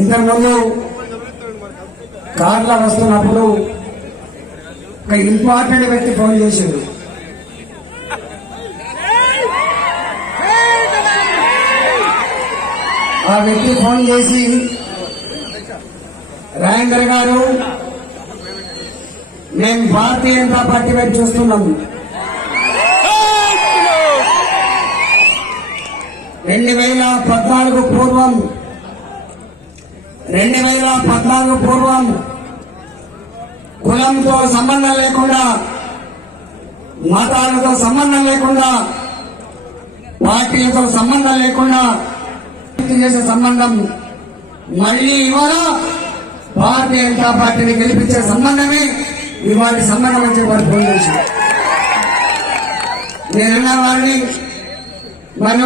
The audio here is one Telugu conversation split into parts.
ఇంతకుముందు కార్లో వస్తున్నప్పుడు ఒక ఇంపార్టెంట్ వ్యక్తి ఫోన్ చేసిండు. ఆ వ్యక్తి ఫోన్ చేసి రాజేందర్ గారు మేము భారతీయ జనతా పార్టీ వైపు చూస్తున్నాము రెండు వేల పద్నాలుగు పూర్వం రెండు వేల పద్నాలుగు పూర్వం కులంతో సంబంధం లేకుండా మతాలతో సంబంధం లేకుండా పార్టీలతో సంబంధం లేకుండా చేసే సంబంధం మళ్ళీ ఇవాళ భారతీయ జనతా పార్టీని గెలిపించే సంబంధమే ఇవాళ సంబంధం అని చెప్పి ఫోన్ చేశారు. నేనన్నా మరి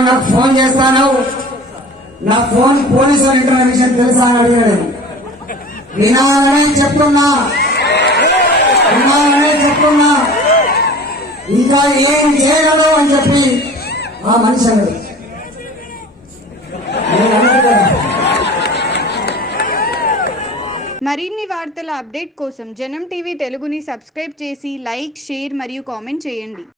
నాకు ఫోన్ చేస్తాను నా ఫోన్ పోలీసు వాళ్ళ విషయం తెలుసా అని అడిగాడు వినాలనే చెప్తున్నా. వినాలనే చెప్తున్నా. ఇంకా ఏం చేయగలవు అని చెప్పి ఆ మనిషి అన్నాడు. మరిన్ని వార్తల అప్డేట్ కోసం జనం టీవీ తెలుగుని సబ్స్క్రైబ్ చేసి లైక్ షేర్ మరియు కామెంట్ చేయండి.